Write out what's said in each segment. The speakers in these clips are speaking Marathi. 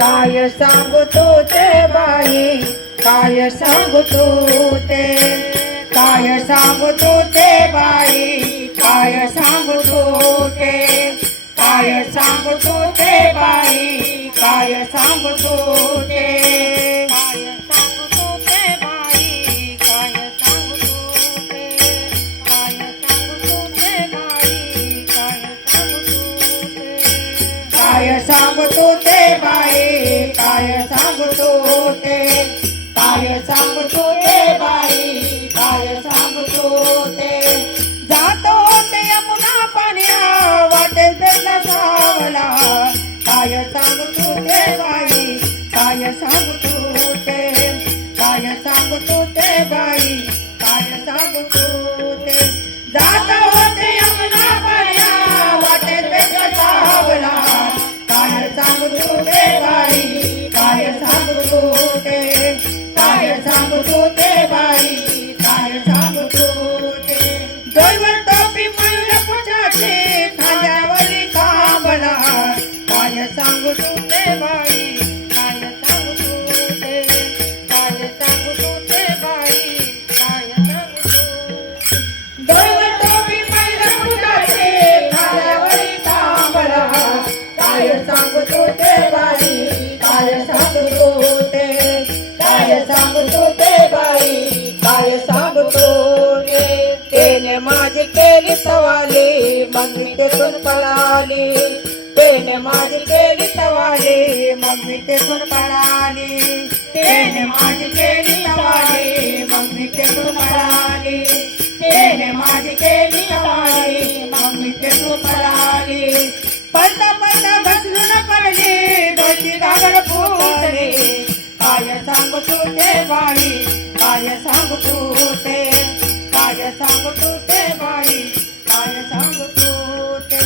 काय सांगतो ते बाई, काय सांगतो ते, काय सांगतो ते बाई, काय सांगतो ते, काय सांगतो ते बाई, काय सांगतो ते, काय सांगतो ते बाई, काय सांगतो ते, काय सांगतो ते बाई, काय सांगतो ते, काय सांगतो ते बाई, काय सांगतो ते, काय सांगतो ते बाई, काय सांगतो ते, जातो ते यमुना पाण्या वाटेल पेटला सावला, काय सांगतो ते बाई, काय सांगतो ते, काय सांगतो ते बाई, काय सांगतो ते, जातो ते यमुना पाण्या वाटेल पेटला सावला, काय सांगतो ते बाई, काय सांगतो ते, काय सांगतो ते बाई, काय सांगतो ते, डोईवर टोपी मयूर पुछाचे खांद्यावरी कांबळा, काय सांगतो ते बाई, काय सांगतो ते, काय सांगतो ते बाई, काय सांगतो, डोईवर टोपी मयूर पुछाचे खांद्यावरी कांबळा, काय सांगतो ते बाई, काय सांगतो ते, काय सांगतो ते बाई, काय सांगतो ते, तेने माझी केली सवाली मग मी तेथून पळाली, तेने माझी केली सवाली मग मी तेथून पळाली, तेने माझी केली सवाली मग मी तेथून पळाली, तेने माझी केली सवाली मग मी तेथून पळाली, पळता पळता घसरून पडली डोची घागर फुटली, काय सांगतो ते बाई, काय सांगतो ते, काय सांगतो ते बाई, काय सांगतो ते,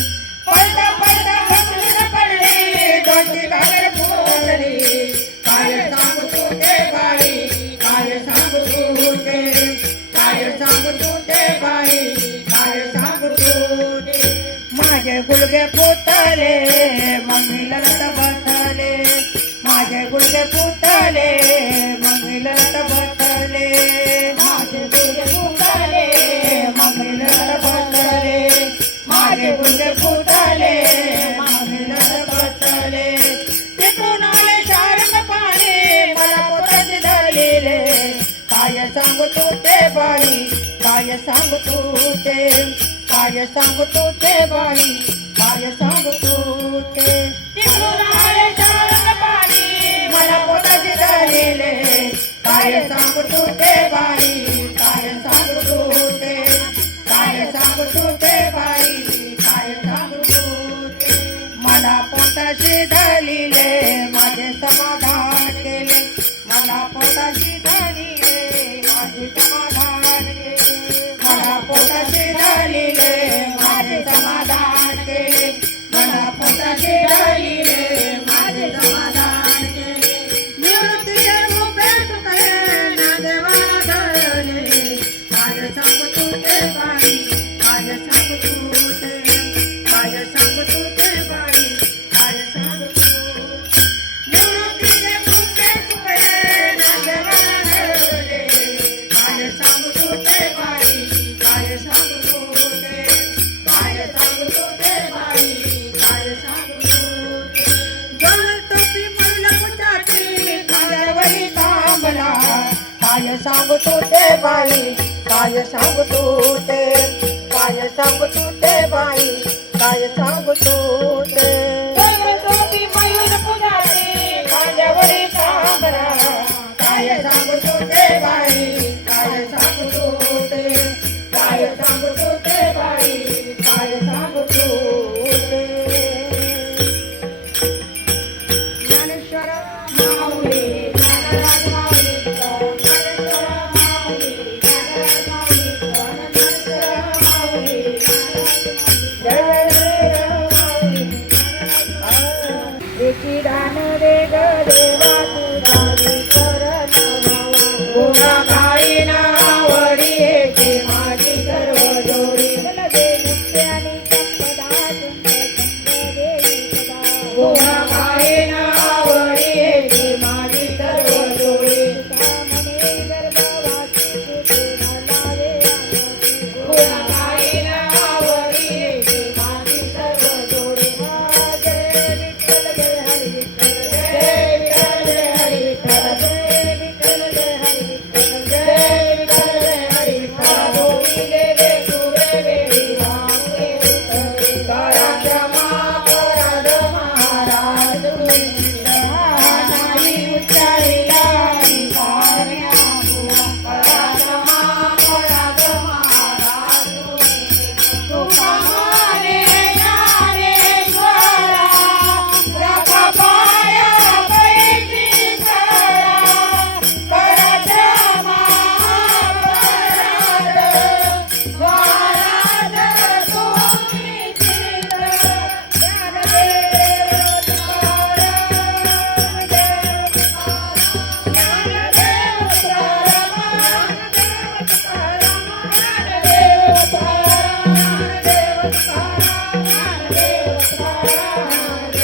पळता पळता घसरून पडली डोची घागर फुटली, काय सांगतो ते बाई, काय सांगतो ते, काय सांगतो ते बाई, काय सांगतो ते, माझे गुडघे फुटले मग मी लढत बसले, माझे गुडघे फुटले मग मी लढत बसले, माझे गुडघे फुटले मग मी लढत बसले, माझे गुडघे फुटले मग मी लढत बसले, तिथून आले शारंग पाणी मला पोटाचे धरलेले, काय सांगतो ते बाई, काय सांगतो ते, काय सांगतो ते बाई, काय सांगतो ते, तिथून आले शारंग पाणी मला पोटाचे धरलेले, काय सांगतो ते बाई, काय सांगतो ते, काय सांगतो ते बाई, काय सांगतो ते, मला पोटाशी धरलेले माझे समाधान केले, मला पोटाशी धरलेले माझे समाधान केले, मला पोटाशी धरलेले माझे समाधान केले, मला पोटाशी धरलेले माझे समाधान केले, निवृत्तीचे रूपे सुटले ना देवाला धरले, काय सांगतो ते बाई, काय सांगतो ते, काय सांगतो ते बाई, काय सांगतो, निवृत्तीचे रूपे सुटले ना देवाला धरले, काय सांगतो ते बाई, काय सांगतो ते, काय सांगतो ते बाई, काय सांगतो ते, जण टोपी मयूर पुछाची खांद्यावरी कांबळा, काय सांगतो ते बाई, काय सांगतो ते, काय सांगतो ते बाई, काय सांगतो ते, जण टोपी मयूर पुछाची खांद्यावरी कांबळा, काय सांगतो ते बाई, काय सांगतो ते, काय सांगतो ते बाई, काय सांगतो ते, ज्ञानेश्वर माऊली ज्ञानराज माऊली, ज्ञानेश्वर माऊली ज्ञानराज माऊली, ज्ञानेश्वर माऊली, जय जय माऊली, एकी दान दे ग देवा तुझा विसरण गुणा गाई नावडी येते माझी सर्व जोडी, दे मुक्ती आणि संपदा तुमच्या संग देई सदा, गुणा गाई नावडी हरी